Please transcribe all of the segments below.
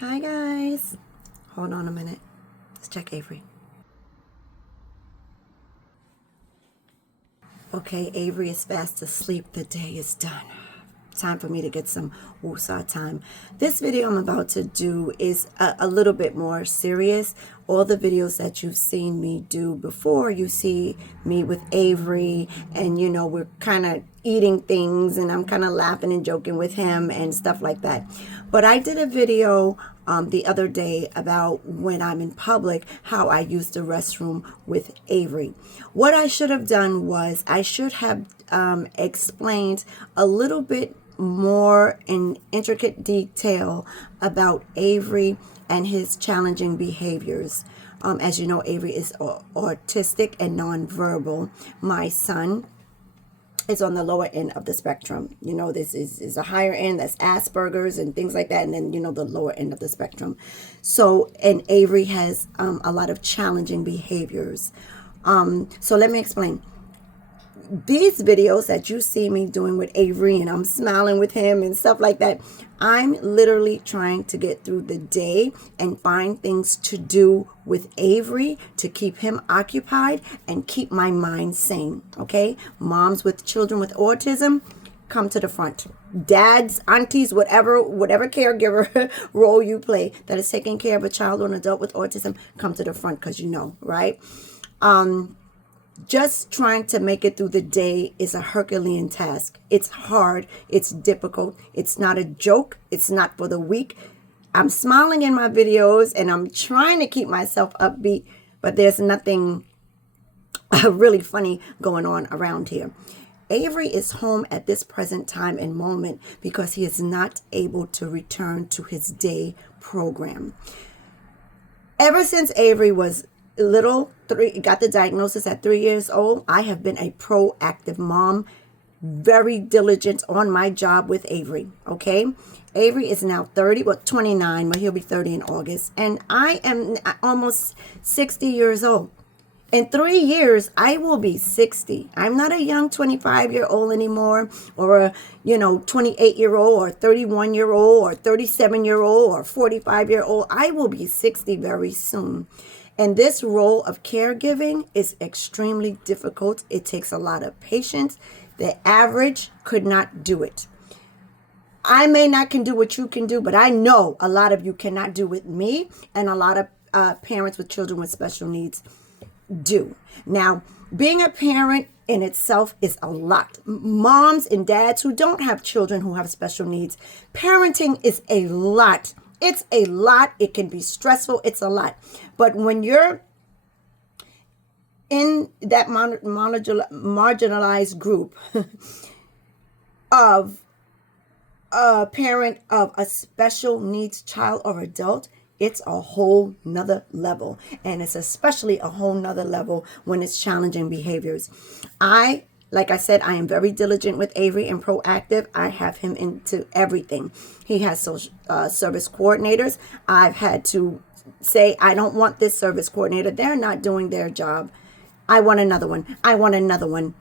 Hi guys. Hold on a minute. Let's check Avery. Okay, Avery is fast asleep. The day is done. Time for me to get some woosah time. This video I'm about to do is a little bit more serious. All the videos that you've seen me do before, you see me with Avery, and we're kind of eating things and I'm kind of laughing and joking with him and stuff like that. But I did a video the other day about when I'm in public, how I use the restroom with Avery. What I should have done was I should have explained a little bit more in intricate detail about Avery and his challenging behaviors. As you know, Avery is autistic and nonverbal. My son is on the lower end of the spectrum. This is a higher end, that's Asperger's and things like that, and then the lower end of the spectrum. So, and Avery has a lot of challenging behaviors. So let me explain. These videos that you see me doing with Avery, and I'm smiling with him and stuff like that, I'm literally trying to get through the day and find things to do with Avery to keep him occupied and keep my mind sane. Okay, moms with children with autism, come to the front. Dads, aunties, whatever caregiver role you play that is taking care of a child or an adult with autism, come to the front, because right? Just trying to make it through the day is a Herculean task. It's hard. It's difficult. It's not a joke. It's not for the weak. I'm smiling in my videos and I'm trying to keep myself upbeat, but there's nothing really funny going on around here. Avery is home at this present time and moment because he is not able to return to his day program. Ever since Avery was little, got the diagnosis at 3 years old, I have been a proactive mom, very diligent on my job with Avery. Okay, Avery is now 29, but he'll be 30 in August, and I am almost 60 years old. In 3 years, I will be 60. I'm not a young 25-year-old anymore, or a 28-year-old, or 31-year-old, or 37-year-old, or 45-year-old. I will be 60 very soon. And this role of caregiving is extremely difficult. It takes a lot of patience. The average could not do it. I may not can do what you can do, but I know a lot of you cannot do with me, and a lot of parents with children with special needs do. Now, being a parent in itself is a lot. Moms and dads who don't have children who have special needs, parenting is a lot. It's a lot. It can be stressful. It's a lot. But when you're in that marginalized group of a parent of a special needs child or adult, it's a whole nother level. And it's especially a whole nother level when it's challenging behaviors. Like I said, I am very diligent with Avery and proactive. I have him into everything. He has social service coordinators. I've had to say, I don't want this service coordinator. They're not doing their job. I want another one. I want another one.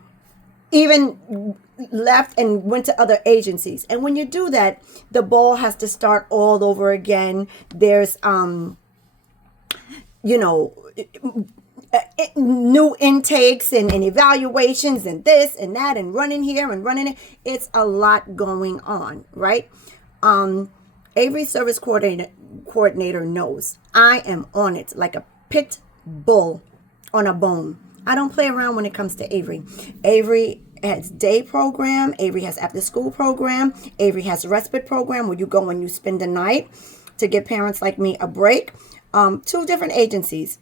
Even left and went to other agencies. And when you do that, the ball has to start all over again. There's, new intakes and evaluations and this and that and running here and running it. It's a lot going on, right? Avery service coordinator knows I am on it like a pit bull on a bone. I don't play around when it comes to Avery. Avery has day program. Avery has after school program. Avery has respite program where you go and you spend the night to give parents like me a break. 2 different agencies.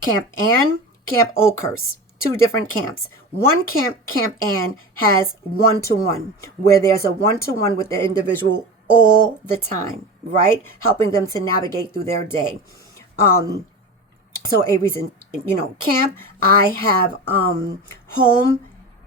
Camp Ann, Camp Oakhurst, 2 different camps. One camp, Camp Ann, has 1-to-1, where there's a 1-to-1 with the individual all the time, right? Helping them to navigate through their day. So Avery's in, camp. I have home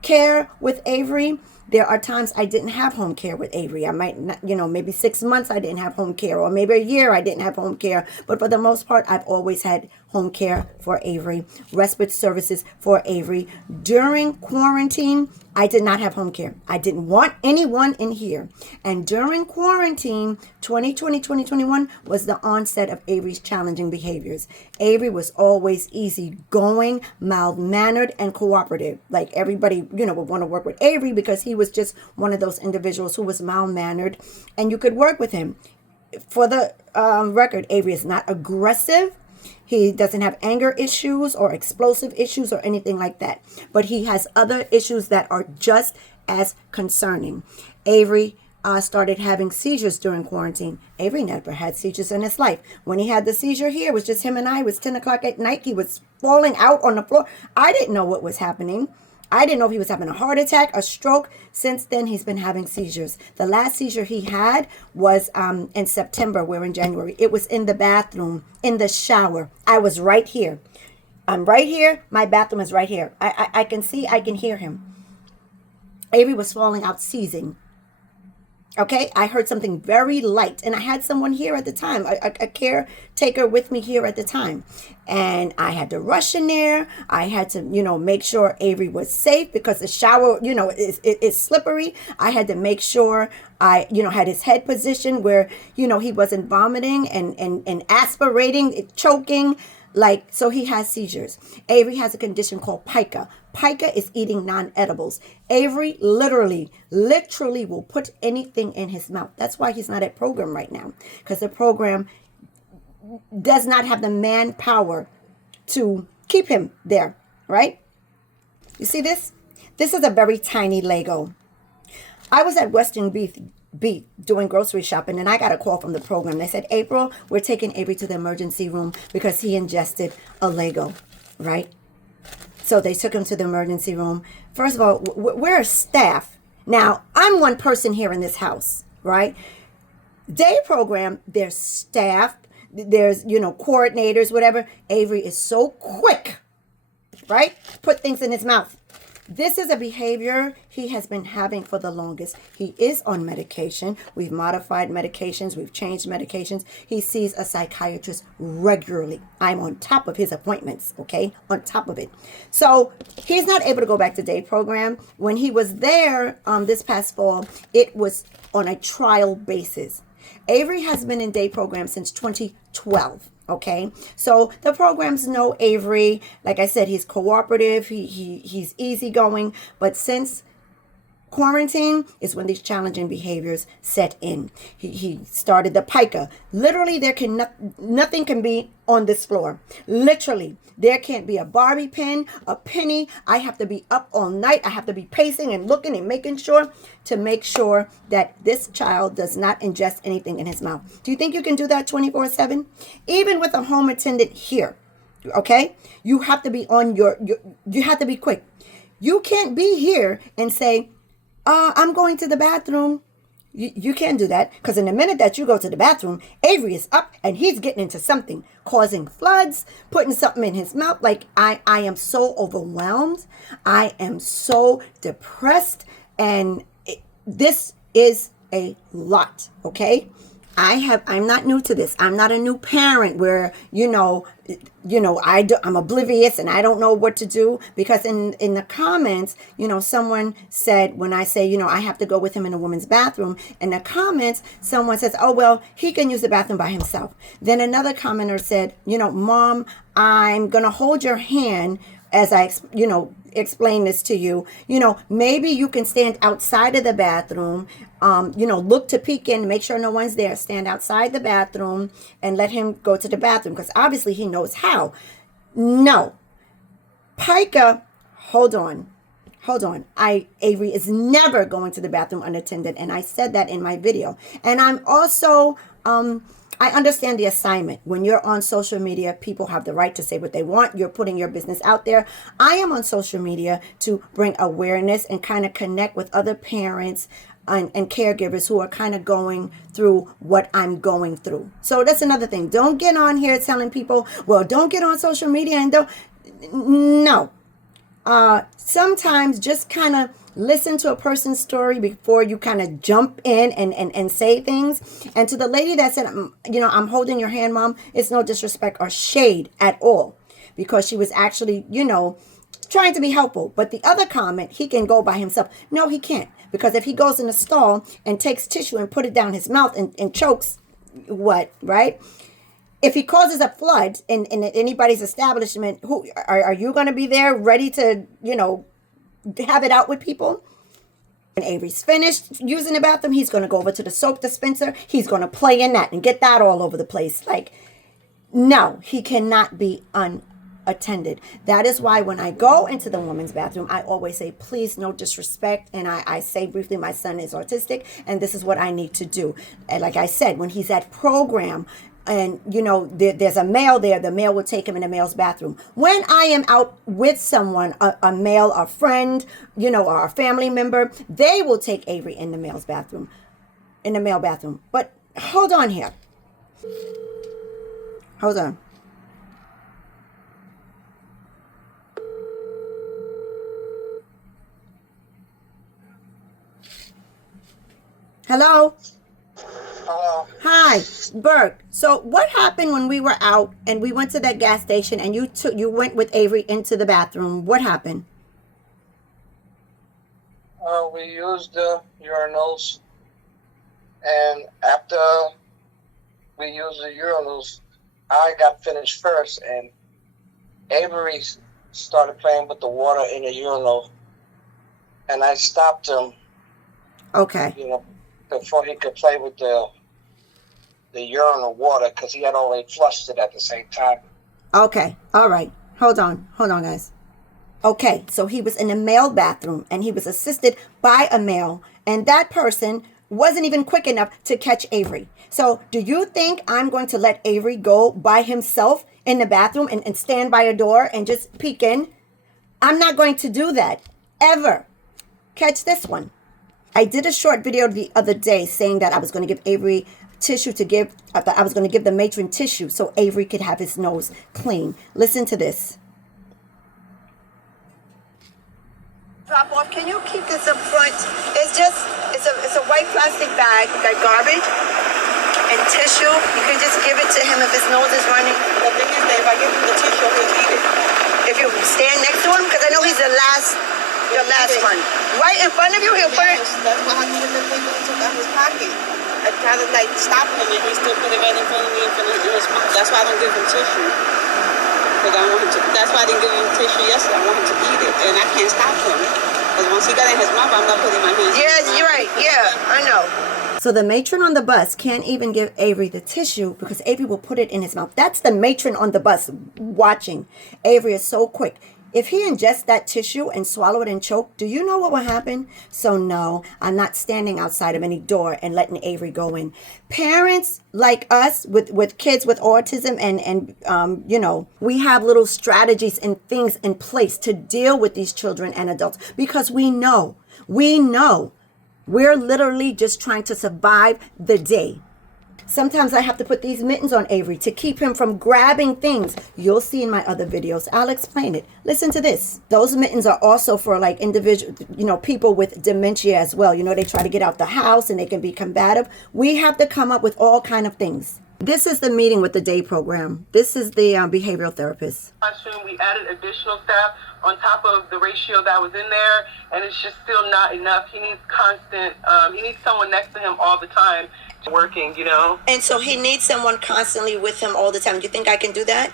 care with Avery. There are times I didn't have home care with Avery. I might not, maybe 6 months I didn't have home care, or maybe a year I didn't have home care. But for the most part, I've always had home care for Avery, respite services for Avery. During quarantine, I did not have home care. I didn't want anyone in here. And during quarantine, 2020, 2021 was the onset of Avery's challenging behaviors. Avery was always easygoing, mild-mannered, and cooperative. Like everybody, would want to work with Avery because he was just one of those individuals who was mild-mannered, and you could work with him. For the record, Avery is not aggressive. He doesn't have anger issues or explosive issues or anything like that. But he has other issues that are just as concerning. Avery started having seizures during quarantine. Avery never had seizures in his life. When he had the seizure here, it was just him and I. It was 10 o'clock at night. He was falling out on the floor. I didn't know what was happening. I didn't know if he was having a heart attack, a stroke. Since then, he's been having seizures. The last seizure he had was in September. We're in January. It was in the bathroom, in the shower. I was right here. I'm right here. My bathroom is right here. I can see, I can hear him. Avery was falling out, seizing. Okay, I heard something very light, and I had someone here at the time, a caretaker with me here at the time, and I had to rush in there. I had to, make sure Avery was safe because the shower, is slippery. I had to make sure I, had his head positioned where, he wasn't vomiting and aspirating, choking. So he has seizures. Avery has a condition called pica. Pica is eating non-edibles. Avery literally will put anything in his mouth. That's why he's not at program right now, because the program does not have the manpower to keep him there, right? You see this? This is a very tiny Lego. I was at Western Beef doing grocery shopping, and I got a call from the program. They said, April, we're taking Avery to the emergency room because he ingested a Lego, right? So they took him to the emergency room. First of all, we're a staff. Now, I'm one person here in this house, right? Day program, there's staff, there's, coordinators, whatever. Avery is so quick, right? Put things in his mouth. This is a behavior he has been having for the longest. He is on medication. We've modified medications. We've changed medications. He sees a psychiatrist regularly. I'm on top of his appointments, okay? On top of it. So he's not able to go back to day program. When he was there this past fall, it was on a trial basis. Avery has been in day program since 2012. Okay, so the programs know Avery. Like I said, he's cooperative. He's easygoing. But since quarantine is when these challenging behaviors set in. He started the pica. Literally, nothing can be on this floor. Literally, there can't be a Barbie pin, a penny. I have to be up all night. I have to be pacing and looking and making sure that this child does not ingest anything in his mouth. Do you think you can do that 24/7? Even with a home attendant here, okay? You have to be on you have to be quick. You can't be here and say, I'm going to the bathroom. You can't do that, because in the minute that you go to the bathroom, Avery is up and he's getting into something, causing floods, putting something in his mouth. Like, I am so overwhelmed. I am so depressed. And this is a lot, okay? I'm not new to this. I'm not a new parent where, I'm oblivious and I don't know what to do, because in the comments, someone said, when I say, I have to go with him in a woman's bathroom, in the comments, someone says, oh, well, he can use the bathroom by himself. Then another commenter said, Mom, I'm going to hold your hand as I, explain this to you. Maybe you can stand outside of the bathroom, look to peek in, make sure no one's there, stand outside the bathroom and let him go to the bathroom, because obviously he knows how. No. Pica, hold on. Avery is never going to the bathroom unattended, and I said that in my video. And I'm also, I understand the assignment. When you're on social media, people have the right to say what they want. You're putting your business out there. I am on social media to bring awareness and kind of connect with other parents and caregivers who are kind of going through what I'm going through. So that's another thing. Don't get on here telling people, well, don't get on social media and don't. No. Sometimes just kind of listen to a person's story before you kind of jump in and say things. And to the lady that said, I'm holding your hand, Mom, it's no disrespect or shade at all, because she was actually, trying to be helpful. But the other comment, he can go by himself. No, he can't. Because if he goes in the stall and takes tissue and put it down his mouth and chokes, what, right? If he causes a flood in anybody's establishment, who are you going to be there ready to, have it out with people? When Avery's finished using the bathroom, he's going to go over to the soap dispenser. He's going to play in that and get that all over the place. Like, no, he cannot be unattended. That is why when I go into the woman's bathroom, I always say, please, no disrespect. And I say briefly, my son is autistic and this is what I need to do. And like I said, when he's at program, and, there's a male there, the male will take him in the male's bathroom. When I am out with someone, a male, a friend, or a family member, they will take Avery in the male's bathroom, in the male bathroom. But hold on here. Hold on. Hello? Hello. Hi, Burke. So what happened when we were out and we went to that gas station and you went with Avery into the bathroom? What happened? We used the urinals, and after we used the urinals, I got finished first, and Avery started playing with the water in the urinal, and I stopped him. Okay. Before he could play with the urinal water, because he had already flushed it at the same time. Okay. All right. Hold on, guys. Okay, so he was in the male bathroom and he was assisted by a male, and that person wasn't even quick enough to catch Avery. So do you think I'm going to let Avery go by himself in the bathroom and stand by a door and just peek in? I'm not going to do that, ever. Catch this one. I did a short video the other day saying that I was going to give Avery tissue I was going to give the matron tissue so Avery could have his nose clean. Listen to this. Drop off. Can you keep this up front? It's a white plastic bag. We got garbage and tissue. You can just give it to him if his nose is running. The thing is that if I give him the tissue, he'll eat it. If you stand next to him, because I know he's the last one. Right in front of you, he'll put it. That's why I needed the thing that he took out his pocket. I kind of like stopped him, and he still put it right in front of me and put it in his mouth. That's why I don't give him tissue. That's why I didn't give him tissue yesterday. I want him to eat it, and I can't stop him. Because once he got in his mouth, I'm not putting my hands. Yes, you're right. Yeah, I know. So the matron on the bus can't even give Avery the tissue because Avery will put it in his mouth. That's the matron on the bus watching. Avery is so quick. If he ingests that tissue and swallow it and choke, do you know what will happen? So no, I'm not standing outside of any door and letting Avery go in. Parents like us with kids with autism and we have little strategies and things in place to deal with these children and adults because we know we're literally just trying to survive the day. Sometimes I have to put these mittens on Avery to keep him from grabbing things. You'll see in my other videos. I'll explain it. Listen to this. Those mittens are also for like individual, people with dementia as well. They try to get out the house and they can be combative. We have to come up with all kind of things. This is the meeting with the day program. This is the behavioral therapist. We added additional staff on top of the ratio that was in there, and it's just still not enough. He needs he needs someone next to him all the time working, And so he needs someone constantly with him all the time. Do you think I can do that?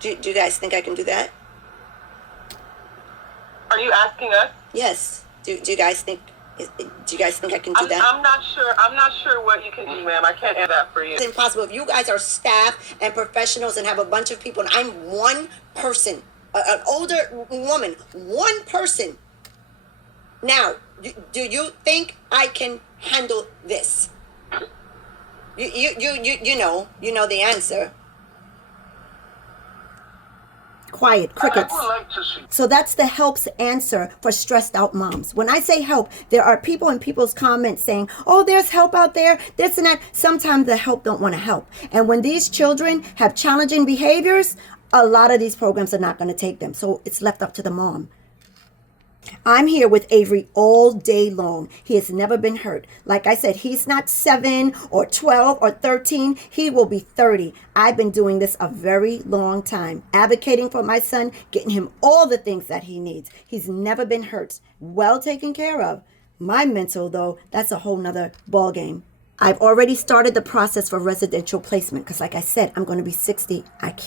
Do you guys think I can do that? Are you asking us? Yes. Do you guys think I can do that? I'm not sure what you can do, ma'am. I can't answer that for you. It's impossible. If you guys are staff and professionals and have a bunch of people and I'm one person, an older woman, one person. Now, do you think I can handle this? You know the answer. Quiet, crickets. I would like to see. So that's the help's answer for stressed out moms. When I say help, there are people in people's comments saying, oh, there's help out there, this and that. Sometimes the help don't want to help. And when these children have challenging behaviors, a lot of these programs are not going to take them. So it's left up to the mom. I'm here with Avery all day long. He has never been hurt. Like I said, he's not 7 or 12 or 13. He will be 30. I've been doing this a very long time, advocating for my son, getting him all the things that he needs. He's never been hurt. Well taken care of. My mental, though, that's a whole nother ball game. I've already started the process for residential placement because, like I said, I'm going to be 60. I can't.